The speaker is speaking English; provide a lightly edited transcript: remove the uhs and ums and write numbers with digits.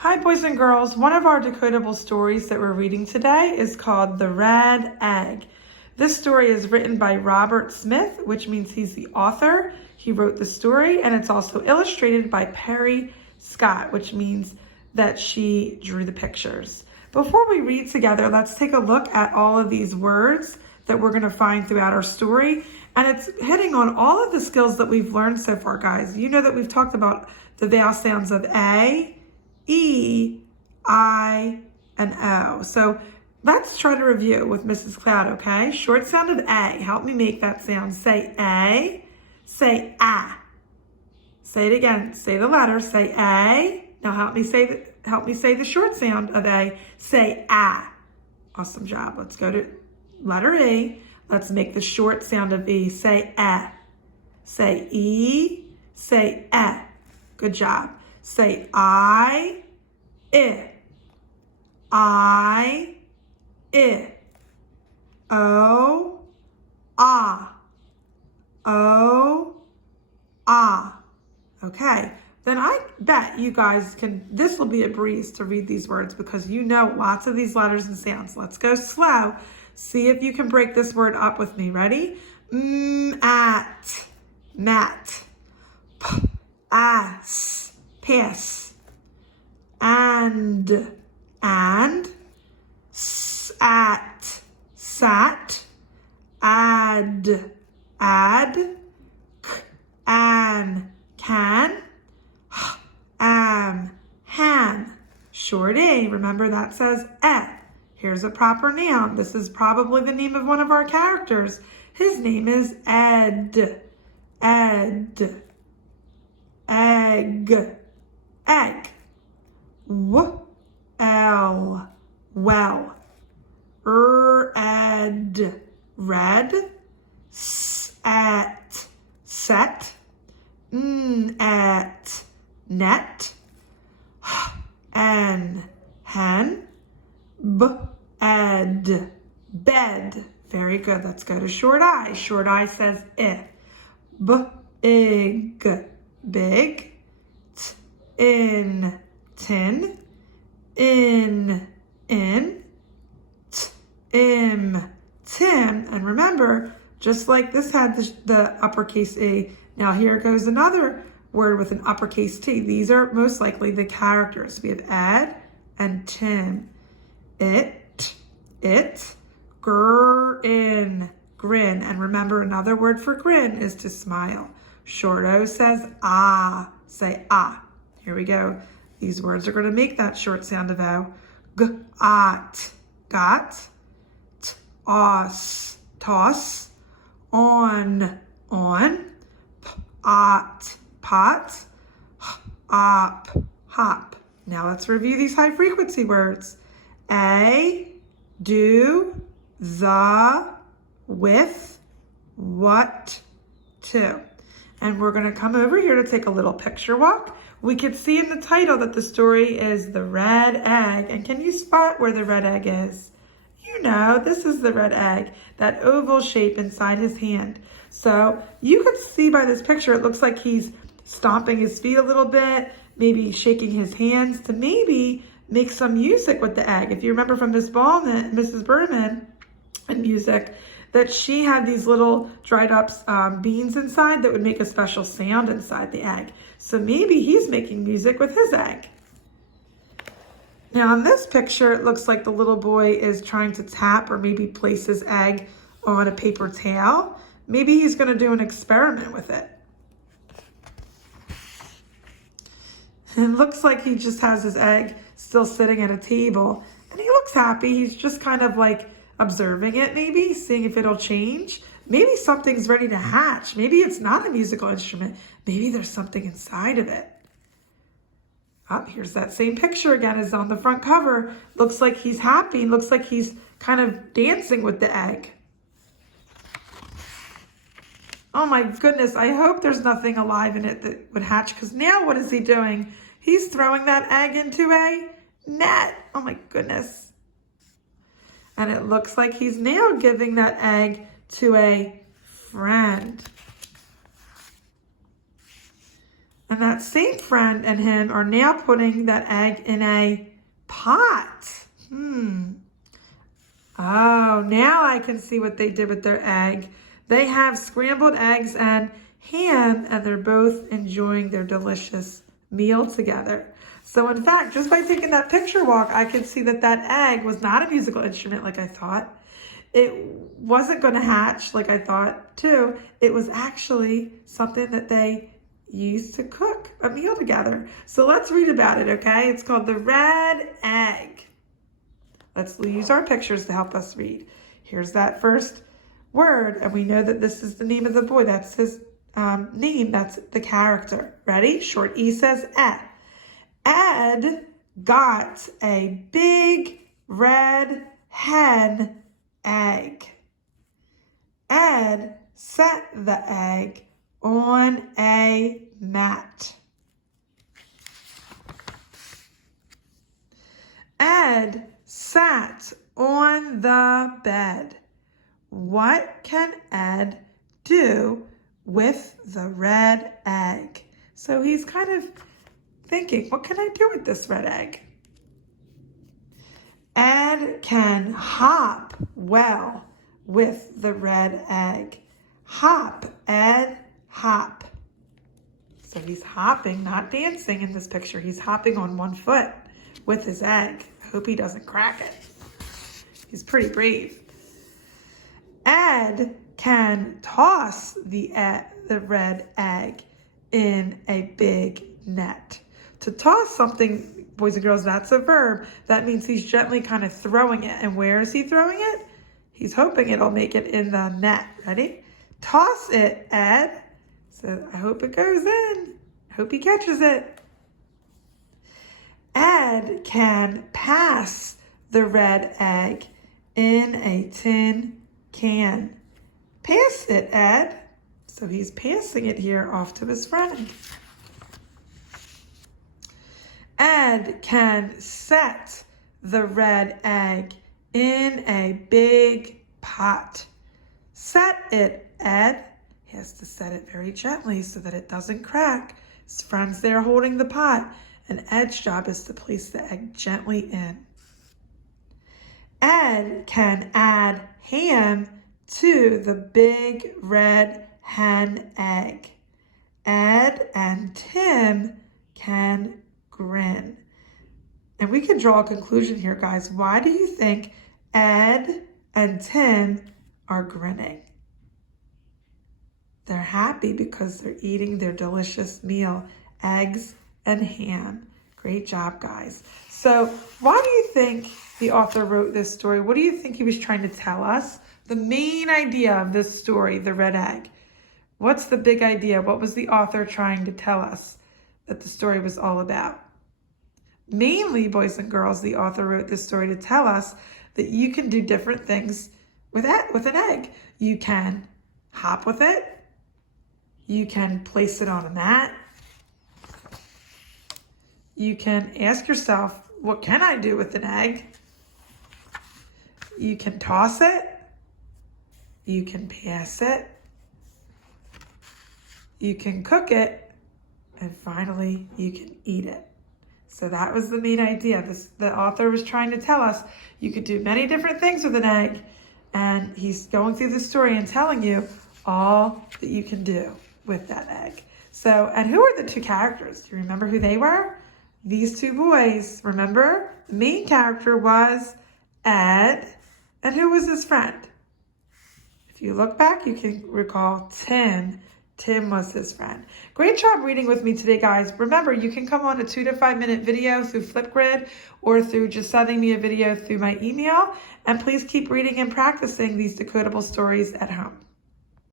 Hi, boys and girls. One of our decodable stories that we're reading today is called The Red Egg. This story is written by Robert Smith, which means he's the author. He wrote the story, and it's also illustrated by Perry Scott, which means that she drew the pictures. Before we read together, let's take a look at all of these words that we're going to find throughout our story. And it's hitting on all of the skills that we've learned so far, guys. You know that we've talked about the vowel sounds of A, E, I, and O. So let's try to review with Mrs. Cloud, okay? Short sound of A. Help me make that sound. Say A. Say A. Say it again. Say the letter. Say A. Now help me say the short sound of A. Say A. Awesome job. Let's go to letter E. Let's make the short sound of E. Say E. Say E. Say E. Good job. Say I. O, ah. O, ah. Okay. Then I bet you guys this will be a breeze to read these words because you know lots of these letters and sounds. Let's go slow. See if you can break this word up with me. Ready? At, mat, ass, pass, and, at, sat, ad, an, can, han. Short A, remember that says eh. Here's a proper noun. This is probably the name of one of our characters. His name is Ed. Ed. Egg. Egg. L. Well. Ed. Red. At. Set. At. Net. Hen. Ed. Bed. Very good. Let's go to short I. Short I says big. Big. Tin. Tin. In. Tim. And remember, just like this had the uppercase E, now here goes another word with an uppercase T. These are most likely the characters. We have Ed and Tim. It, grin. And remember, another word for grin is to smile. Short O says ah. Say ah. Here we go. These words are going to make that short sound of O. Got. Os, toss. On. Pot. Op, hop. Now let's review these high frequency words. A, do, the, with, what, to. And we're going to come over here to take a little picture walk. We could see in the title that the story is The Red Egg. And can you spot where the red egg is? You know, this is the red egg, that oval shape inside his hand. So you can see by this picture, it looks like he's stomping his feet a little bit, maybe shaking his hands to maybe make some music with the egg. If you remember from Miss Ballman, Mrs. Berman and music, that she had these little dried up beans inside that would make a special sound inside the egg. So maybe he's making music with his egg. Now in this picture, it looks like the little boy is trying to tap or maybe place his egg on a paper towel. Maybe he's going to do an experiment with it. It looks like he just has his egg still sitting at a table. And he looks happy. He's just kind of like observing it maybe, seeing if it'll change. Maybe something's ready to hatch. Maybe it's not a musical instrument. Maybe there's something inside of it. Oh, here's that same picture again as on the front cover. Looks like he's happy. Looks like he's kind of dancing with the egg. Oh my goodness, I hope there's nothing alive in it that would hatch, because now what is he doing? He's throwing that egg into a net. Oh my goodness. And it looks like he's now giving that egg to a friend. And that same friend and him are now putting that egg in a pot. Oh, now I can see what they did with their egg. They have scrambled eggs and ham, and they're both enjoying their delicious meal together. So in fact, just by taking that picture walk, I can see that that egg was not a musical instrument like I thought. It wasn't going to hatch like I thought too. It was actually something that they used to cook a meal together. So let's read about it, okay? It's called the red egg. Let's use our pictures to help us read. Here's that first word, and we know that this is the name of the boy. That's his name. That's the character. Ready? Short E says Ed. Ed got a big red hen egg. Ed set the egg on a mat. Ed sat on the bed. What can Ed do with the red egg? So he's kind of thinking, what can I do with this red egg? Ed can hop well with the red egg. Hop, Ed, hop. So he's hopping, not dancing in this picture. He's hopping on one foot with his egg. I hope he doesn't crack it. He's pretty brave. Ed can toss the red egg in a big net. To toss something, boys and girls, that's a verb. That means he's gently kind of throwing it. And where is he throwing it? He's hoping it'll make it in the net. Ready? Toss it, Ed. So I hope it goes in. I hope he catches it. Ed can pass the red egg in a tin can. Pass it, Ed. So he's passing it here off to his friend. Ed can set the red egg in a big pot. Set it, Ed. He has to set it very gently so that it doesn't crack. His friend's there holding the pot, and Ed's job is to place the egg gently in. Ed can add ham to the big red hen egg. Ed and Tim can grin. And we can draw a conclusion here, guys. Why do you think Ed and Tim are grinning? They're happy because they're eating their delicious meal, eggs and ham. Great job, guys. So why do you think the author wrote this story? What do you think he was trying to tell us? The main idea of this story, the red egg. What's the big idea? What was the author trying to tell us that the story was all about? Mainly, boys and girls, the author wrote this story to tell us that you can do different things with an egg. You can hop with it. You can place it on a mat. You can ask yourself, what can I do with an egg? You can toss it. You can pass it. You can cook it. And finally, you can eat it. So that was the main idea. The author was trying to tell us you could do many different things with an egg. And he's going through the story and telling you all that you can do with that egg. So, and who are the two characters? Do you remember who they were? These two boys. Remember? The main character was Ed. And who was his friend? If you look back, you can recall Tim. Tim was his friend. Great job reading with me today, guys. Remember, you can come on a 2 to 5 minute video through Flipgrid or through just sending me a video through my email. And please keep reading and practicing these decodable stories at home.